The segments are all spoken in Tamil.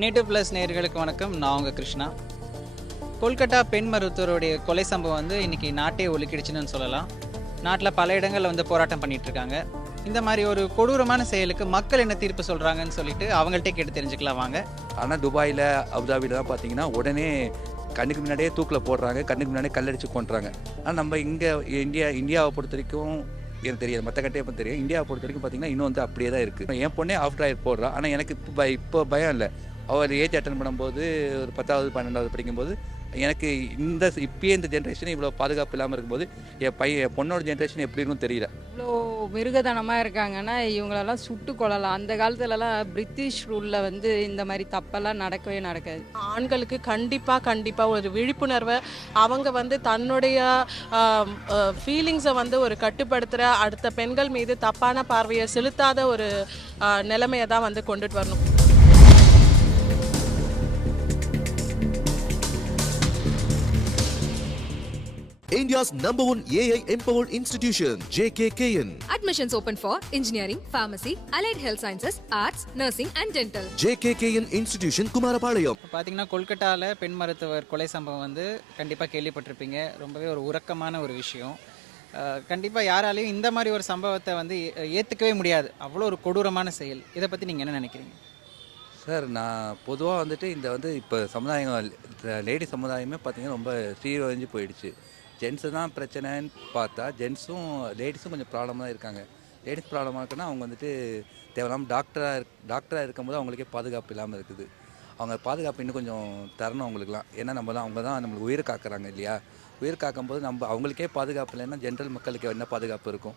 நேட்டிவ் ப்ளஸ் நேயர்களுக்கு வணக்கம். நான் உங்கள் கிருஷ்ணா. கொல்கட்டா பெண் மருத்துவருடைய கொலை சம்பவம் வந்து இன்றைக்கி நாட்டே ஒலிக்கிடுச்சுன்னு சொல்லலாம். நாட்டில் பல இடங்களில் வந்து போராட்டம் பண்ணிகிட்ருக்காங்க. இந்த மாதிரி ஒரு கொடூரமான செயலுக்கு மக்கள் என்ன தீர்ப்பு சொல்கிறாங்கன்னு சொல்லிட்டு அவங்கள்ட்டே கேட்டு தெரிஞ்சுக்கலாம் வாங்க. ஆனால் துபாயில் அபுதாபியில் தான் பார்த்தீங்கன்னா உடனே கண்ணுக்கு முன்னாடியே தூக்கில் போடுறாங்க, கண்ணுக்கு முன்னாடியே கல்லடிச்சு கொண்டுறாங்க. ஆனால் நம்ம இங்கே இந்தியாவை பொறுத்த வரைக்கும் எனக்கு தெரியாது, மற்ற கட்டையை பற்றி தெரியும். இந்தியாவை பொறுத்த வரைக்கும் பார்த்தீங்கன்னா இன்னும் வந்து அப்படியே தான் இருக்குது. என் பொண்ணே ஆஃப்டர் ஆயர் போடுறா. ஆனால் எனக்கு இப்போ பயம் இல்லை. அவள் ஏஜ் அட்டன் பண்ணும்போது ஒரு 10வது 12வது படிக்கும்போது எனக்கு இப்பயே இந்த ஜென்ரேஷன் இவ்வளோ பாதுகாப்பு இல்லாமல் இருக்கும்போது என் பொண்ணோட ஜென்ரேஷன் எப்படி இருக்குன்னு தெரியல. இவ்வளோ மிருகத்தனமாக இருக்காங்கன்னா இவங்களெல்லாம் சுட்டு கொள்ளலாம். அந்த காலத்துலலாம் பிரிட்டிஷ் ரூலில் வந்து இந்த மாதிரி தப்பெல்லாம் நடக்கவே நடக்காது. ஆண்களுக்கு கண்டிப்பாக ஒரு விழிப்புணர்வை அவங்க வந்து தன்னுடைய ஃபீலிங்ஸை வந்து ஒரு கட்டுப்படுத்துகிற, அடுத்த பெண்கள் மீது தப்பான பார்வையை செலுத்தாத ஒரு நிலைமையை தான் வந்து கொண்டுட்டு வரணும். India's #1 AI empowered institution, JKKN. Admissions open for engineering, pharmacy, allied health sciences, arts, nursing and dental. JKKN Institution, Kumarapalayam. பார்த்தீங்கன்னா கொல்கட்டாவில் பெண் மருத்துவர் கொலை சம்பவம் வந்து கண்டிப்பாக கேள்விப்பட்டிருப்பீங்க. ரொம்பவே ஒரு உறக்கமான ஒரு விஷயம். கண்டிப்பாக யாராலையும் இந்த மாதிரி ஒரு சம்பவத்தை வந்து ஏற்றுக்கவே முடியாது. அவ்வளோ ஒரு கொடூரமான செயல். இதை பற்றி நீங்கள் என்ன நினைக்கிறீங்க? சார், நான் பொதுவாக வந்துட்டு இந்த வந்து இப்போ லேடி சமுதாயமே பார்த்தீங்கன்னா ரொம்ப சீரழிஞ்சு போயிடுச்சு. ஜென்ஸு தான் பிரச்சனைன்னு பார்த்தா லேடிஸும் கொஞ்சம் ப்ராப்ளமாக தான் இருக்காங்க. லேடிஸ் ப்ராப்ளமாக இருக்குன்னா அவங்க வந்துட்டு தேவையில்லாமல் டாக்டராக இருக்கும்போது அவங்களுக்கே பாதுகாப்பு இல்லாமல் இருக்குது. அவங்க பாதுகாப்பு இன்னும் கொஞ்சம் தரணும் அவங்களுக்குலாம். ஏன்னா அவங்க தான் நம்மளுக்கு உயிர் காக்குறாங்க இல்லையா? உயிர் காக்கும்போது அவங்களுக்கே பாதுகாப்பு இல்லைன்னா ஜென்ரல் மக்களுக்கு என்ன பாதுகாப்பு இருக்கும்?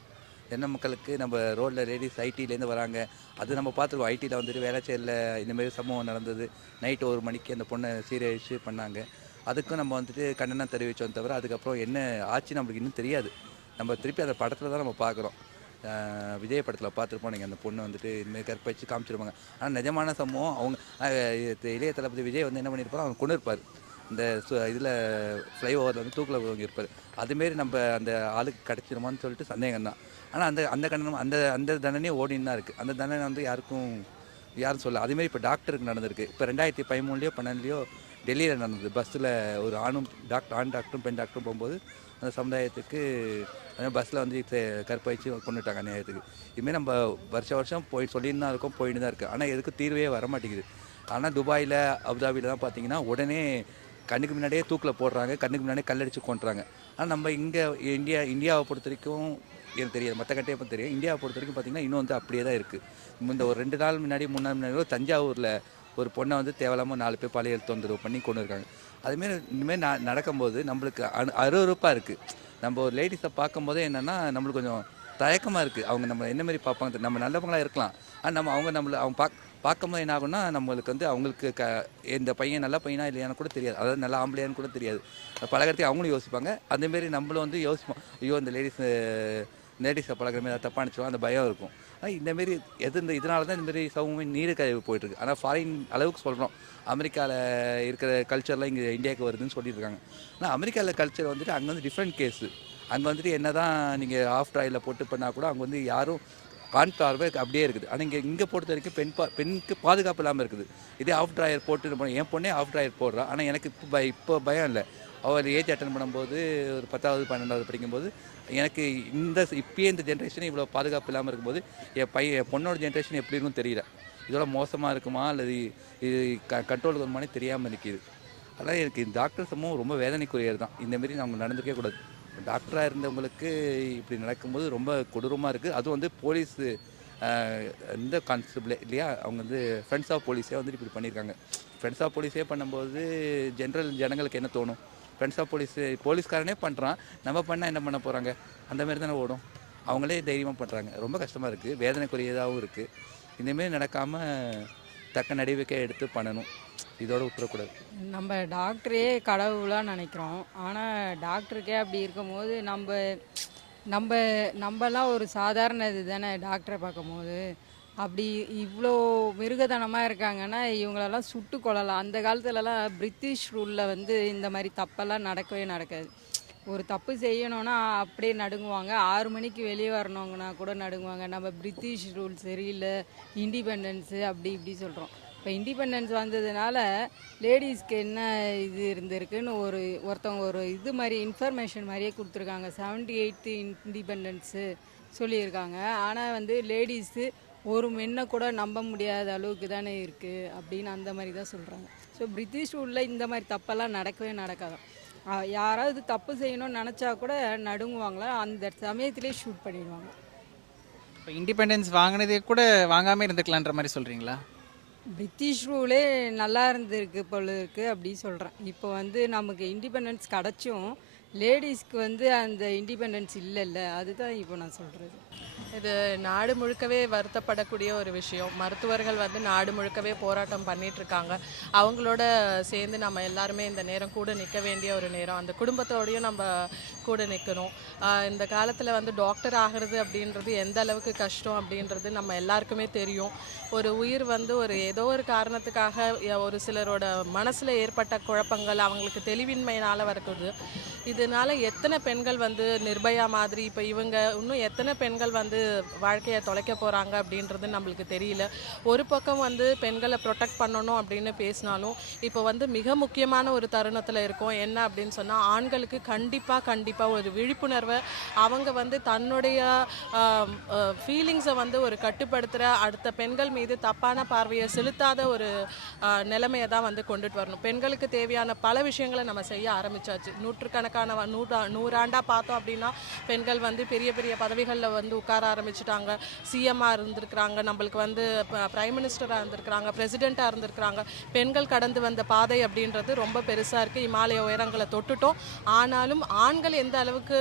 என்ன மக்களுக்கு நம்ம ரோட்டில் லேடிஸ் ஐடியிலேருந்து வராங்க, அது நம்ம பார்த்துருக்கோம். ஐடியில் வந்துட்டு வேளச்சேரியில் இந்தமாரி சம்பவம் நடந்தது. நைட்டு 1 மணிக்கு அந்த பொண்ணை சீரழிச்சு பண்ணாங்க. அதுக்கும் நம்ம வந்துட்டு கண்டனம் தெரிவித்தோம் தவிர அதுக்கப்புறம் என்ன ஆச்சு நம்மளுக்கு இன்னும் தெரியாது. நம்ம திருப்பி அந்த படத்தில் தான் நம்ம பார்க்குறோம். விஜய் படத்தில் பார்த்துருப்போம். நீங்கள் அந்த பொண்ணு வந்துட்டு இதுமாரி கற்பழிச்சு காமிச்சிருப்பாங்க. ஆனால் நிஜமான சம்பவம் அவங்க இளைய தளபதி விஜய் வந்து என்ன பண்ணியிருப்பாரோ அவங்க கொண்டு இருப்பார். இந்த இதில் ஃப்ளைஓவரில் வந்து தூக்கில் வாங்கியிருப்பார். அதுமாரி நம்ம அந்த ஆளுக்கு கிடச்சிருமான்னு சொல்லிட்டு சந்தேகம் தான். ஆனால் அந்த கண்டனம் அந்த தண்டனையே ஓடின்னு தான் இருக்குது. அந்த தண்டனை வந்து யாரும் சொல்ல. அதேமாரி இப்போ டாக்டருக்கு நடந்திருக்கு. இப்போ 2013 12 டெல்லியில் நடந்தது. பஸ்ஸில் ஒரு ஆண் டாக்டரும் பெண் டாக்டரும் போகும்போது அந்த சமுதாயத்துக்கு பஸ்ஸில் வந்து கற்பழிச்சு கொண்டுட்டாங்க அநியாயத்துக்கு. இதுமாரி நம்ம வருஷம் சொல்லின்னு தான் இருக்கோம், போயின்னு தான் இருக்குது. ஆனால் எதுக்கு தீர்வே வரமாட்டேங்குது. ஆனால் துபாயில் அபுதாபியில் தான் பார்த்தீங்கன்னா உடனே கண்ணுக்கு முன்னாடியே தூக்கில் போடுறாங்க, கண்ணுக்கு முன்னாடியே கல்லடிச்சு கொண்டுறாங்க. ஆனால் நம்ம இங்கே இந்தியாவை பொறுத்த வரைக்கும் எனக்கு தெரியாது, மற்ற கட்டையை பற்றி தெரியும். இந்தியாவை பொறுத்த வரைக்கும் பார்த்திங்கன்னா இன்னும் வந்து அப்படியே தான் இருக்குது. இந்த ஒரு 2 நாள் முன்னாடி 3 நாள் முன்னாடி தஞ்சாவூரில் ஒரு பொண்ணை வந்து தேவையில்லாமல் 4 பேர் பாலியல் தொந்தரவு பண்ணி கொண்டு இருக்காங்க. அதுமாரி இனிமேல் நடக்கும்போது நம்மளுக்கு அருவருப்பாக இருக்குது. நம்ம ஒரு லேடிஸை பார்க்கும்போதே என்னென்னா நம்மளுக்கு கொஞ்சம் தயக்கமாக இருக்குது. அவங்க நம்ம என்ன மாதிரி பார்ப்பாங்க, நம்ம நல்லவங்களாக இருக்கலாம். ஆனால் அவங்க பார்க்கும்போது என்ன ஆகும்னா நம்மளுக்கு வந்து அவங்களுக்கு இந்த பையன் நல்ல பையனா இல்லையான்னு கூட தெரியாது. அதாவது நல்ல ஆம்பளையான்னு கூட தெரியாது. பழகிறதுக்கு அவங்களும் யோசிப்பாங்க. அதேமாரி நம்மளும் வந்து யோசிப்போம், ஐயோ இந்த லேடிஸை பழகிற மாதிரி தப்பாக நினச்சிடுவோம், அந்த பயம் இருக்கும். இந்தமாரி இதனால தான் இந்தமாரி சமூகமே நீரு கழிவு போயிட்டுருக்கு. ஆனால் ஃபாரின் அளவுக்கு சொல்கிறோம். அமெரிக்காவில் இருக்கிற கல்ச்சர்லாம் இங்கே இந்தியாவுக்கு வருதுன்னு சொல்லியிருக்காங்க. ஆனால் அமெரிக்காவில் கல்ச்சர் வந்துட்டு அங்கே வந்து டிஃப்ரெண்ட் கேஸு. அங்கே வந்துட்டு என்ன தான் நீங்கள் ஆஃப் ட்ராயில் போட்டு பண்ணால் கூட அங்கே வந்து யாரும் ஆண் பார்வை அப்படியே இருக்குது. ஆனால் இங்கே பொறுத்த வரைக்கும் பெண்ணுக்கு பாதுகாப்பு இல்லாமல் இருக்குது. இதே ஆஃப் ட்ராயர் போட்டு என் பொண்ணே ஆஃப் ட்ராயர் போடுறா. ஆனால் எனக்கு இப்போ பயம் இல்லை. அவள் ஏஜ் அட்டன் பண்ணும்போது ஒரு 10வது 12வது படிக்கும்போது எனக்கு இப்பயே இந்த ஜென்ரேஷன் இவ்வளோ பாதுகாப்பு இல்லாமல் இருக்கும்போது என் பொண்ணோட ஜென்ரேஷன் எப்படி இருக்குன்னு தெரியல. இதோட மோசமாக இருக்குமா அல்லது இது கண்ட்ரோலுக்கு வருமானே தெரியாமல் நிற்கிது. அதனால் எனக்கு இந்த டாக்டர் சம்பவம் ரொம்ப வேதனைக்குரியது தான். இந்தமாரி நம்ம நடந்துக்கவே கூடாது. டாக்டராக இருந்தவங்களுக்கு இப்படி நடக்கும்போது ரொம்ப கொடூரமாக இருக்குது. அதுவும் வந்து போலீஸு இந்த கான்ஸ்டபிள் இல்லையா, அவங்க வந்து ஃப்ரெண்ட்ஸ் ஆஃப் போலீஸே வந்துட்டு இப்படி பண்ணியிருக்காங்க. ஃப்ரெண்ட்ஸ் ஆஃப் போலீஸே பண்ணும்போது ஜனங்களுக்கு என்ன தோணும்? ஃப்ரெண்ட்ஸ் ஆஃப் போலீஸ்காரனே பண்ணுறான், நம்ம பண்ணால் என்ன பண்ண போகிறாங்க? அந்தமாரி தானே ஓடும். அவங்களே தைரியமாக பண்ணுறாங்க. ரொம்ப கஷ்டமாக இருக்குது, வேதனைக்குரியதாகவும் இருக்குது. இந்தமாரி நடக்காமல் தக்க நடவடிக்கை எடுத்து பண்ணணும். இதோட விட்டுறக்கூடாது. நம்ம டாக்டரே கடவுளாக நினைக்கிறோம். ஆனால் டாக்டருக்கே அப்படி இருக்கும்போது நம்மலாம் ஒரு சாதாரண இது தானே டாக்டரை பார்க்கும்போது. அப்படி இவ்வளோ மிருகத்தனமாக இருக்காங்கன்னா இவங்களெல்லாம் சுட்டு கொள்ளலாம். அந்த காலத்துலலாம் பிரிட்டிஷ் ரூலில் வந்து இந்த மாதிரி தப்பெல்லாம் நடக்கவே நடக்காது. ஒரு தப்பு செய்யணும்னா அப்படியே நடுங்குவாங்க. 6 மணிக்கு வெளியே வரணுங்கன்னா கூட நடுங்குவாங்க. நம்ம பிரிட்டிஷ் ரூல் சரியில்லை, இண்டிபெண்டன்ஸு அப்படி இப்படி சொல்கிறோம். இப்போ இண்டிபெண்டன்ஸ் வந்ததுனால லேடிஸ்க்கு என்ன இது இருந்திருக்குன்னு ஒருத்தவங்க ஒரு இது மாதிரி இன்ஃபர்மேஷன் மாதிரியே கொடுத்துருக்காங்க. 78th இண்டிபெண்டன்ஸு சொல்லியிருக்காங்க. ஆனால் வந்து லேடிஸு ஒரு மென்னை கூட நம்ப முடியாத அளவுக்கு தானே இருக்குது அப்படின்னு அந்த மாதிரி தான் சொல்கிறாங்க. ஸோ பிரிட்டிஷ் ரூலில் இந்த மாதிரி தப்பெல்லாம் நடக்கவே நடக்காதான். யாராவது தப்பு செய்யணும்னு நினச்சா கூட நடுங்குவாங்களா, அந்த சமயத்திலே ஷூட் பண்ணிடுவாங்க. இப்போ இண்டிபெண்டன்ஸ் வாங்கினதே கூட வாங்காமல் இருந்துக்கலான்ற மாதிரி சொல்கிறீங்களா? பிரிட்டிஷ் ரூலே நல்லா இருந்திருக்கு போல இருக்குது அப்படி சொல்கிறேன். இப்போ வந்து நமக்கு இண்டிபெண்டன்ஸ் கிடச்சும் லேடிஸ்க்கு வந்து அந்த இண்டிபெண்டன்ஸ் இல்லைல்ல, அதுதான் இப்போ நான் சொல்கிறது. இது நாடு முழுக்கவே வருத்தப்படக்கூடிய ஒரு விஷயம். மருத்துவர்கள் வந்து நாடு முழுக்கவே போராட்டம் பண்ணிட்டு இருக்காங்க. அவங்களோட சேர்ந்து நம்ம எல்லாருமே இந்த நேரம் கூட நிற்க வேண்டிய ஒரு நேரம். அந்த குடும்பத்தோடையும் நம்ம கூட நிற்கணும். இந்த காலத்தில் வந்து டாக்டர் ஆகிறது அப்படின்றது எந்த அளவுக்கு கஷ்டம் அப்படின்றது நம்ம எல்லாருக்குமே தெரியும். ஒரு உயிர் வந்து ஏதோ ஒரு காரணத்துக்காக ஒரு சிலரோட மனசில் ஏற்பட்ட குழப்பங்கள், அவங்களுக்கு தெளிவின்மையினால் வரக்கூடாது. இதனால எத்தனை பெண்கள் வந்து நிர்பயா மாதிரி இப்போ இவங்க இன்னும் எத்தனை பெண்கள் வந்து வாழ்க்கையை தொலைக்க போகிறாங்க அப்படின்றது நம்மளுக்கு தெரியல. ஒரு பக்கம் வந்து பெண்களை ப்ரொடெக்ட் பண்ணணும் அப்படின்னு பேசினாலும் இப்போ வந்து மிக முக்கியமான ஒரு தருணத்தில் இருக்கோம். என்ன அப்படின்னு சொன்னால், ஆண்களுக்கு கண்டிப்பாக ஒரு விழிப்புணர்வை அவங்க வந்து தன்னுடைய ஃபீலிங்ஸை வந்து ஒரு கட்டுப்படுத்துகிற, அடுத்த பெண்கள் மீது தப்பான பார்வையை செலுத்தாத ஒரு நிலைமையை தான் வந்து கொண்டுட்டு வரணும். பெண்களுக்கு தேவையான பல விஷயங்களை நம்ம செய்ய ஆரம்பிச்சாச்சு. நூற்றுக்கணக்கான நூறாண்டாக பார்த்தோம் அப்படின்னா பெண்கள் வந்து பெரிய பெரிய பதவிகளில் வந்து உட்கார ஆரம்பிச்சுட்டாங்க. சிஎம்மாக இருந்திருக்கிறாங்க, நம்மளுக்கு வந்து பிரைம் மினிஸ்டராக இருந்திருக்கிறாங்க, பிரசிடெண்ட்டாக இருந்திருக்கிறாங்க. பெண்கள் கடந்து வந்த பாதை அப்படின்றது ரொம்ப பெருசாக இருக்குது. இமாலய உயரங்களை தொட்டுட்டோம். ஆனாலும் ஆண்கள் எந்த அளவுக்கு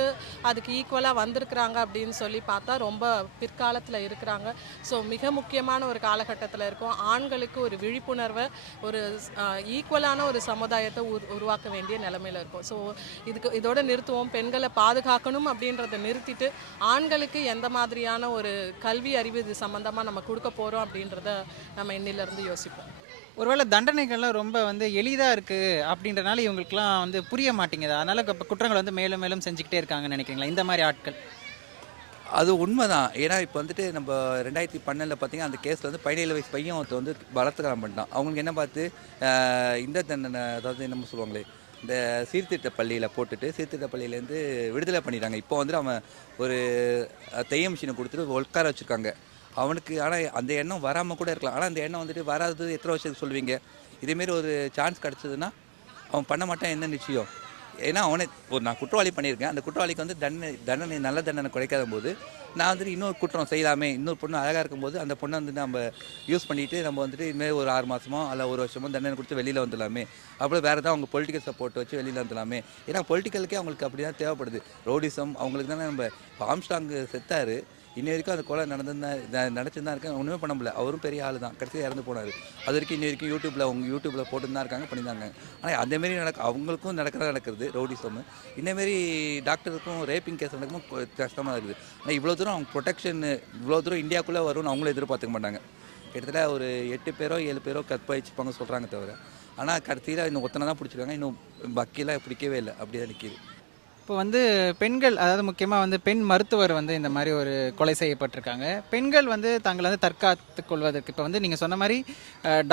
அதுக்கு ஈக்குவலாக வந்திருக்கிறாங்க அப்படின்னு சொல்லி பார்த்தா ரொம்ப பிற்காலத்தில் இருக்கிறாங்க. ஸோ மிக முக்கியமான ஒரு காலகட்டத்தில் இருக்கோம். ஆண்களுக்கு ஒரு விழிப்புணர்வை, ஒரு ஈக்குவலான ஒரு சமுதாயத்தை உருவாக்க வேண்டிய நிலைமையில் இருக்கும். ஸோ இதோட நிறுத்துவோம். பெண்களை பாதுகாக்கணும் அப்படின்றத நிறுத்திட்டு ஆண்களுக்கு எந்த மாதிரியான ஒரு கல்வி அறிவு இது சம்மந்தமாக நம்ம கொடுக்க போகிறோம் அப்படின்றத நம்ம இன்னிலிருந்து யோசிப்போம். ஒருவேளை தண்டனைகள்லாம் ரொம்ப வந்து எளிதாக இருக்குது அப்படின்றனால இவங்களுக்குலாம் வந்து புரிய மாட்டேங்குது, அதனால் இப்போ குற்றங்கள் வந்து மேலும் மேலும் செஞ்சுக்கிட்டே இருக்காங்கன்னு நினைக்கிறீங்களா இந்த மாதிரி ஆட்கள்? அது உண்மைதான். ஏன்னா இப்போ வந்துட்டு நம்ம 2012 பார்த்தீங்கன்னா அந்த கேஸில் வந்து 17 வயசு பையன் ஒருத்தர் வந்து பலாத்காரம் பண்ணிட்டான். அவங்களுக்கு என்ன பார்த்து இந்த தண்டனை, அதாவது என்னமோ சொல்லுவாங்களே, இந்த சீர்திருத்த பள்ளியில் போட்டுட்டு சீர்திருத்த பள்ளியிலேருந்து விடுதலை பண்ணிட்டாங்க. இப்போ வந்து அவன் ஒரு தைய மிஷினை கொடுத்துட்டு உட்கார வச்சுருக்காங்க அவனுக்கு. ஆனால் அந்த எண்ணம் வராமல் கூட இருக்கலாம். ஆனால் அந்த எண்ணம் வந்துட்டு வராது எத்தனை வருஷத்துக்கு சொல்லுவீங்க? இதேமாரி ஒரு சான்ஸ் கிடச்சதுன்னா அவன் பண்ண மாட்டான், என்ன நிச்சயம்? ஏன்னா அவனே நான் குற்றவாளி பண்ணியிருக்கேன், அந்த குற்றவாளிக்கு வந்து தண்டனை நல்ல தண்டனை கிடைக்காத போது நான் வந்துட்டு இன்னொரு குற்றம் செய்யலாமே, இன்னொரு பொண்ணு அழகாக இருக்கும்போது அந்த பொண்ணை வந்து நம்ம யூஸ் பண்ணிவிட்டு நம்ம வந்துட்டு இதுமாரி ஒரு 6 மாதமோ அல்ல 1 வருஷமோ தண்டனை கொடுத்து வெளியில் வந்துடலாமே. அப்புறம் வேறு ஏதாவது அவங்க பொலிட்டிக்கல் சப்போர்ட் வச்சு வெளியில் வந்துடலாமே. ஏன்னா பொலிட்டிக்கலுக்கே அவங்களுக்கு அப்படி தான் தேவைப்படுது. ரோடிசம் அவங்களுக்கு தானே. நம்ம இப்போ ஆம்ஸ்டாங் செத்தார், இன்ன வரைக்கும் அந்த கொலை நடந்துன்னு தான் இருக்கேன், ஒன்றுமே பண்ண முடியல. அவரும் பெரிய ஆள் தான், கடைசியாக இறந்து போனார். அது வரைக்கும் இன்ன வரைக்கும் யூடியூப்பில் போட்டுன்னு தான் இருக்காங்க, பண்ணியிருந்தாங்க. ஆனால் அந்தமாரி அவங்களுக்கும் நடக்கிறது ரோடிசம். இந்தமாரி டாக்டருக்கும் ரேப்பிங் கேஸ் நடக்கும் கஷ்டமாக இருக்குது. ஆனால் இவ்வளோ தூரம் அவங்க ப்ரொடெக்ஷன் இவ்வளோ தூரம் இந்தியாவுக்குள்ளே வரும்னு அவங்களும் எதிர்பார்த்துக்க மாட்டாங்க. கிட்டத்தட்ட ஒரு 8 பேரோ 7 பேரோ கற்பழிச்சுப்பாங்க சொல்கிறாங்க தவிர, ஆனால் கடைசியில் இன்னும் ஒத்தனை தான் பிடிச்சிருக்காங்க, இன்னும் பக்கியெல்லாம் பிடிக்கவே இல்லை, அப்படி தான் நிற்கிது. இப்போ வந்து பெண்கள், அதாவது முக்கியமாக வந்து பெண் மருத்துவர் வந்து இந்த மாதிரி ஒரு கொலை செய்யப்பட்டிருக்காங்க. பெண்கள் வந்து தங்களை வந்து தற்காத்து கொள்வதற்கு, இப்போ வந்து நீங்கள் சொன்ன மாதிரி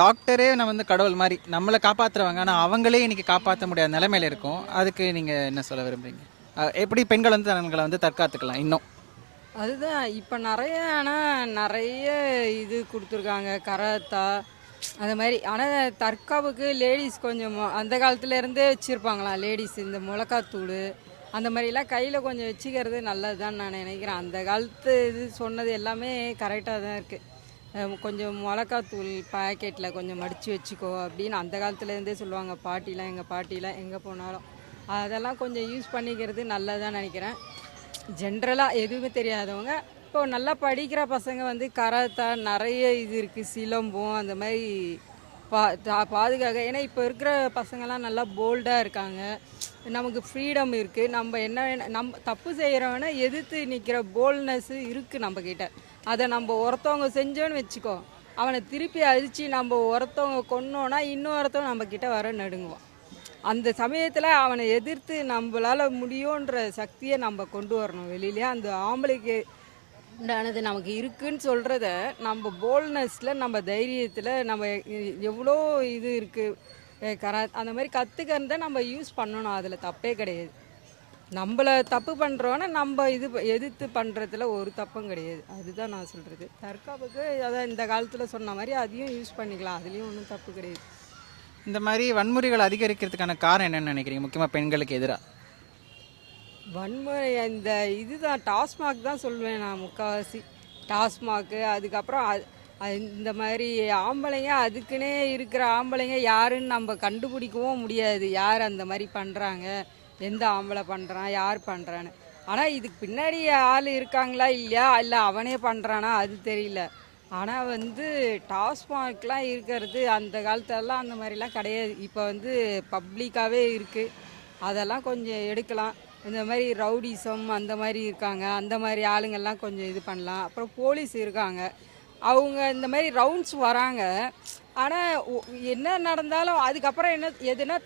டாக்டரே நம்ம வந்து கடவுள் மாதிரி நம்மளை காப்பாற்றுறவங்க, ஆனால் அவங்களே இன்றைக்கி காப்பாற்ற முடியாத நிலைமையில் இருக்கும். அதுக்கு நீங்கள் என்ன சொல்ல விரும்புறீங்க? எப்படி பெண்கள் வந்து தங்களை வந்து தற்காத்துக்கலாம் இன்னும்? அதுதான் இப்போ நிறைய இது கொடுத்துருக்காங்க, கராத்தா அந்த மாதிரி. ஆனால் தற்காப்புக்கு லேடிஸ் கொஞ்சம் அந்த காலத்துலேருந்தே வச்சுருப்பாங்களாம். லேடிஸ் இந்த மிளகாத்தூள் அந்த மாதிரிலாம் கையில் கொஞ்சம் வச்சுக்கிறது நல்லது தான் நான் நினைக்கிறேன். அந்த காலத்து இது சொன்னது எல்லாமே கரெக்டாக தான் இருக்குது. கொஞ்சம் மிளகாத்தூள் பாக்கெட்டில் கொஞ்சம் மடித்து வச்சுக்கோ அப்படின்னு அந்த காலத்துலேருந்தே சொல்லுவாங்க பாட்டிலாம். எங்கள் பாட்டிலாம் எங்கே போனாலும் அதெல்லாம் கொஞ்சம் யூஸ் பண்ணிக்கிறது நல்லதான் நினைக்கிறேன். ஜென்ரலாக எதுவுமே தெரியாதவங்க, இப்போ நல்லா படிக்கிற பசங்க வந்து கராத்தா நிறைய இது இருக்குது, சிலம்பம் அந்த மாதிரி பாதுகாக்க. ஏன்னா இப்போ இருக்கிற பசங்கள்லாம் நல்லா போல்டாக இருக்காங்க, நமக்கு ஃப்ரீடம் இருக்குது. நம்ம என்ன நம்ம தப்பு செய்கிறவனா எதிர்த்து நிற்கிற போல்ட்னஸ்ஸு இருக்குது நம்மக்கிட்ட. அதை நம்ம ஒருத்தவங்க செஞ்சோன்னு வச்சுக்கோ, அவனை திருப்பி அழித்து நம்ம ஒருத்தவங்க கொன்னோன்னா இன்னொருத்தவங்க நம்மக்கிட்ட வர நடுங்குவான். அந்த சமயத்தில் அவனை எதிர்த்து நம்மளால் முடியுன்ற சக்தியை நம்ம கொண்டு வரணும் வெளியிலே. அந்த ஆம்பளைக்கு உண்டானது நமக்கு இருக்குன்னு சொல்கிறத நம்ம போல்ட்னஸில் நம்ம தைரியத்தில் நம்ம எவ்வளோ இது இருக்குது அந்த மாதிரி கற்றுக்கிறத நம்ம யூஸ் பண்ணணும். அதில் தப்பே கிடையாது. நம்மளை தப்பு பண்ணுறோன்னா நம்ம இது எதிர்த்து பண்ணுறதுல ஒரு தப்பும் கிடையாது. அதுதான் நான் சொல்கிறது. தற்காப்புக்கு அதான் இந்த காலத்தில் சொன்ன மாதிரி அதையும் யூஸ் பண்ணிக்கலாம். அதுலேயும் ஒன்றும் தப்பு கிடையாது. இந்த மாதிரி வன்முறைகள் அதிகரிக்கிறதுக்கான காரணம் என்னன்னு நினைக்கிறீங்க, முக்கியமாக பெண்களுக்கு எதிராக? வன்முறை இந்த இதுதான் டாஸ்மாக் தான் சொல்லுவேன் நான் முக்கால்வாசி. டாஸ்மாக்கு, அதுக்கப்புறம் இந்த மாதிரி ஆம்பளைங்க அதுக்குன்னே இருக்கிற ஆம்பளைங்க யாருன்னு நம்ம கண்டுபிடிக்கவும் முடியாது. யார் அந்த மாதிரி பண்ணுறாங்க, எந்த ஆம்பளை பண்ணுறான், யார் பண்ணுறான்னு. ஆனால் இதுக்கு பின்னாடி ஆள் இருக்காங்களா இல்லையா, இல்லை அவனே பண்ணுறானா அது தெரியல. ஆனால் வந்து டாஸ்மாக்லாம் இருக்கிறது அந்த காலத்துலலாம் அந்த மாதிரிலாம் கிடையாது. இப்போ வந்து பப்ளிக்காகவே இருக்குது. அதெல்லாம் கொஞ்சம் எடுக்கலாம். இந்த மாதிரி ரவுடிசம் அந்த மாதிரி இருக்காங்க, அந்த மாதிரி ஆளுங்கள்லாம் கொஞ்சம் இது பண்ணலாம். அப்புறம் போலீஸ் இருக்காங்க, அவங்க இந்த மாதிரி ரவுண்ட்ஸ் வராங்க. ஆனால் என்ன நடந்தாலும் அதுக்கப்புறம் எதுனா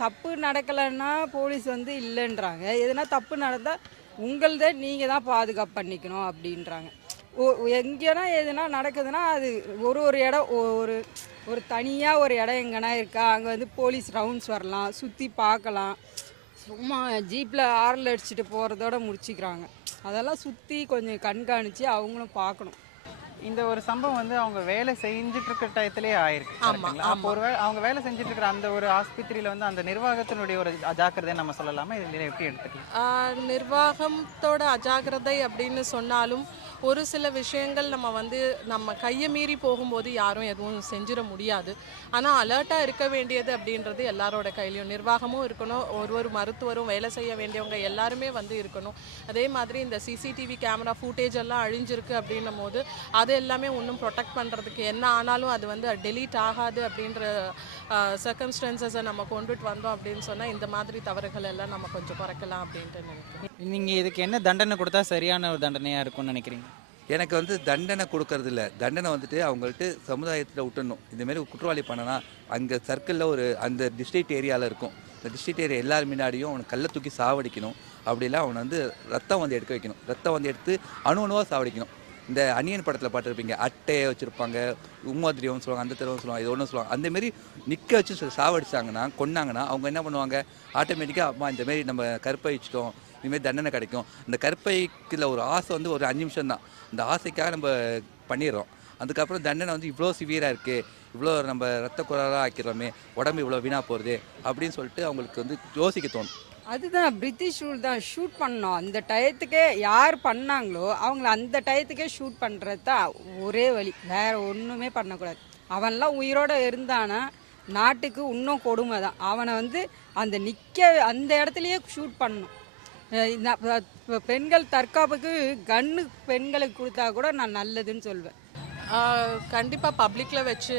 தப்பு நடக்கலைன்னா போலீஸ் வந்து இல்லைன்றாங்க. எதுனா தப்பு நடந்தால் உங்களதே நீங்கள் தான் பாதுகாப்பு பண்ணிக்கணும் அப்படின்றாங்க. எங்கேனா எதுனா நடக்குதுன்னா அது ஒரு இடம் ஒரு தனியாக ஒரு இடம் எங்கன்னா இருக்கா, அங்கே வந்து போலீஸ் ரவுண்ட்ஸ் வரலாம், சுற்றி பார்க்கலாம். சும்மா ஜீப்பில் ஆரில் அடிச்சுட்டு போகிறதோட முடிச்சுக்கிறாங்க. அதெல்லாம் சுற்றி கொஞ்சம் கண்காணித்து அவங்களும் பார்க்கணும். இந்த ஒரு சம்பவம் வந்து அவங்க வேலை செஞ்சுட்டு இருக்கிற டயத்திலே ஆயிருக்கு. அப்போ ஒருவேளை அவங்க வேலை செஞ்சுட்டு இருக்கிற அந்த ஒரு ஆஸ்பத்திரியில் வந்து அந்த நிர்வாகத்தினுடைய ஒரு அஜாக்கிரதை நம்ம சொல்லலாமா, இதில் எப்படி எடுத்துக்கலாம்? நிர்வாகத்தோட அஜாக்கிரதை அப்படின்னு சொன்னாலும் ஒரு சில விஷயங்கள் நம்ம கையை மீறி போகும்போது யாரும் எதுவும் செஞ்சிட முடியாது. ஆனால் அலர்ட்டாக இருக்க வேண்டியது அப்படின்றது எல்லாரோட கையிலையும். நிர்வாகமும் இருக்கணும், ஒரு மருத்துவரும், வேலை செய்ய வேண்டியவங்க எல்லாருமே இருக்கணும். அதே மாதிரி இந்த சிசிடிவி கேமரா ஃபுட்டேஜ் எல்லாம் அழிஞ்சிருக்கு அப்படின்னும் போது அது எல்லாமே இன்னும் ப்ரொடெக்ட் பண்ணுறதுக்கு என்ன ஆனாலும் அது டெலீட் ஆகாது அப்படின்ற சர்க்கம்ஸ்டன்சஸை நம்ம கொண்டுட்டு வந்தோம் அப்படின்னு சொன்னால் இந்த மாதிரி தவறுகள் எல்லாம் நம்ம கொஞ்சம் குறைக்கலாம் அப்படின்ட்டு நினைக்கிறேன். நீங்கள் இதுக்கு என்ன தண்டனை கொடுத்தா சரியான ஒரு தண்டனையாக இருக்கும்னு நினைக்கிறீங்க? எனக்கு வந்து தண்டனை கொடுக்கறது இல்லை. தண்டனை வந்துட்டு அவங்கள்ட்ட சமுதாயத்தில் விட்டுடணும். இந்தமாரி குற்றவாளி பண்ணனா அங்கே சர்க்கிளில் அந்த டிஸ்ட்ரிக்ட் ஏரியாவில் இருக்கும். இந்த டிஸ்ட்ரிக்ட் ஏரியா எல்லார் முன்னாடியும் அவனை கல்லை தூக்கி சாவடிக்கணும். அப்படிலாம் அவனை வந்து ரத்தம் வந்து எடுக்க வைக்கணும். ரத்தம் வந்து எடுத்து அணுவாக சாவடிக்கணும். இந்த அனியன் படத்தில் பார்த்துருப்பீங்க, அட்டையை வச்சுருப்பாங்க, உம்மாதிரியும் சொல்லுவாங்க, அந்த தெருவும் சொல்லுவாங்க, இது ஒன்றும் சொல்லுவாங்க. அந்தமாரி நிற்க வச்சு சாவடிச்சாங்கன்னா கொன்னாங்கன்னா அவங்க என்ன பண்ணுவாங்க, ஆட்டோமேட்டிக்காக அம்மா இந்தமாரி நம்ம கற்பை வச்சுட்டோம், இதுமாரி தண்டனை கிடைக்கும். இந்த கற்பைக்குள்ள ஒரு ஆசை வந்து ஒரு 5 நிமிஷம் தான். இந்த ஆசைக்காக நம்ம பண்ணிடுறோம். அதுக்கப்புறம் தண்டனை வந்து இவ்வளோ சிவியராக இருக்குது, இவ்வளோ நம்ம ரத்த குறைவாக ஆக்கிடுறோமே, உடம்பு இவ்வளோ வீணாக போகிறது அப்படின்னு சொல்லிட்டு அவங்களுக்கு வந்து யோசிக்க தோணும். அதுதான் பிரிட்டிஷ் ரூல் தான். ஷூட் பண்ணோம் அந்த டயத்துக்கே. யார் பண்ணாங்களோ அவங்கள அந்த டயத்துக்கே ஷூட் பண்ணுறது தான் ஒரே வழி. வேறு ஒன்றுமே பண்ணக்கூடாது. அவன்லாம் உயிரோடு இருந்தானா நாட்டுக்கு இன்னும் கொடுமை தான். அவனை வந்து அந்த இடத்துலையே ஷூட் பண்ணணும். பெண்கள் தற்காப்புக்கு கன்று பெண்களுக்கு கொடுத்தா கூட நான் நல்லதுன்னு சொல்வேன். கண்டிப்பாக பப்ளிக்கில் வச்சு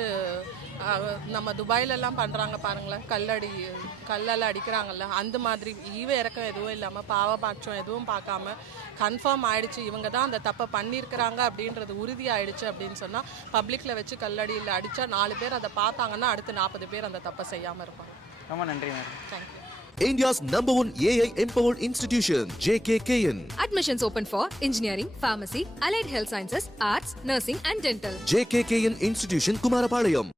நம்ம துபாயிலெல்லாம் பண்ணுறாங்க பாருங்களேன், கல்லெல்லாம் அடிக்கிறாங்கல்ல, அந்த மாதிரி இறக்கம் எதுவும் இல்லாமல் பாவபாட்சம் எதுவும் பார்க்காம கன்ஃபார்ம் ஆயிடுச்சு இவங்க தான் அந்த தப்பை பண்ணியிருக்கிறாங்க அப்படின்றது உறுதி ஆயிடுச்சு அப்படின்னு சொன்னால் பப்ளிக்கில் வச்சு கல்லடியில் அடித்தா 4 பேர் அதை பார்த்தாங்கன்னா அடுத்து 40 பேர் அந்த தப்பை செய்யாமல் இருப்பாங்க. ரொம்ப நன்றி madam. Thank you. India's #1 AI empowered institution, JKKN. Admissions open for engineering, pharmacy, allied health sciences, arts, nursing and dental. JKKN Institution, Kumarapalayam.